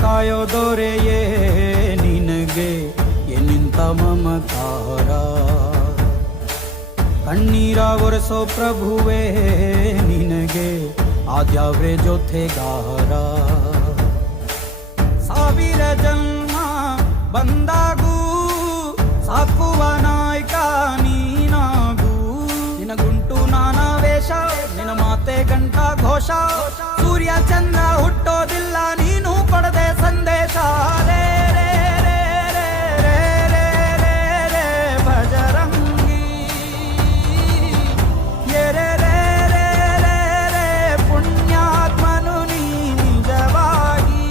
ಕಾಯೋ ದೊರೆಯೇ ನಿನಗೆ ಎನ್ನಿಂತ ಮಮಕಾರ. ಕಣ್ಣೀರ ಒರೆಸೋ ಪ್ರಭುವೇ ನಿನಗೆ ಆದ್ಯಾವ್ರೆ ಜೊತೆಗಾರ. ಸಾವಿರ ಜನ್ಮ ಬಂದಾಗೂ ಸಾಕುವ ನಾಯಕ ನೀನಾಗೂ. ನಿನಗುಂಟು ನಾನಾ ವೇಷ, ನಿನ್ನ ಮಾತೆ ಗಂಟ ಘೋಷ. ಸೂರ್ಯ ಚಂದ್ರ ಹುಟ್ಟೋದಿಲ್ಲ ನೀನು ಕೊಡದೆ ಸಂದೇಶ. ರೇ ರೇ ರೇ ರೇ ರೇ ರೇ ರೇ ಭಜರಂಗಿ. ರೇ ರೇ ರೇ ರೇ ರೇ ಪುಣ್ಯಾತ್ಮನು ನೀ ನಿಜವಾಗಿ.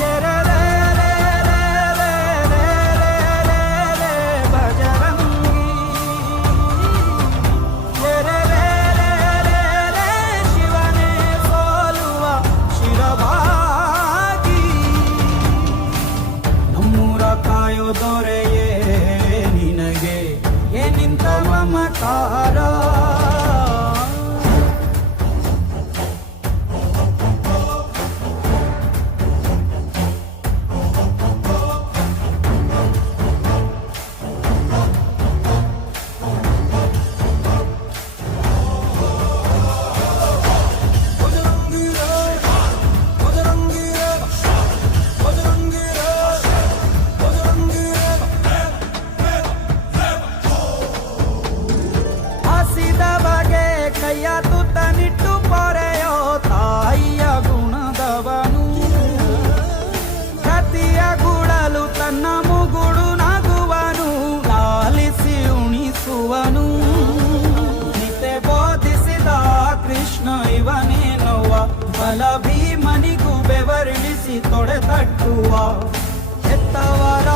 ರೇ ರೇ ರೇ ರೇ ರೇ ರೇ ರೇ ರೇ ಭಜರಂಗಿ. ರೇ ರೇ ರೇ ರೇ ರೇ ಶಿವನೇ ಸೋಲುವ ಶಿರವಾಗಿ. ನಮ್ಮೂರ ಕಾಯೋ ದೊರೆಯೇ ನಿನಗೆ ಏನಿಂತ ಮಮಕಾರ. ಹಸಿದ ಬಗೆ ಕೈಯ ತುತ್ತನಿಟ್ಟು ಪೊರೆಯೋ ತಾಯಿಯ ಗುಣದವನು. ಪ್ರತಿಯ ಗುಡಲು ತನ್ನ ಮುಗುಡು ನಗುವನು, ಲಾಲಿಸಿ ಉಣಿಸುವನು. ನಿತೆ ಬೋಧಿಸಿದ ಕೃಷ್ಣ ಇವನೇನೋವ, ಬಲ ಭೀಮನಿಗೂ ಬೆವರಿಳಿಸಿ ತೊಡೆ ತಟ್ಟುವ. ಹೆತ್ತವರ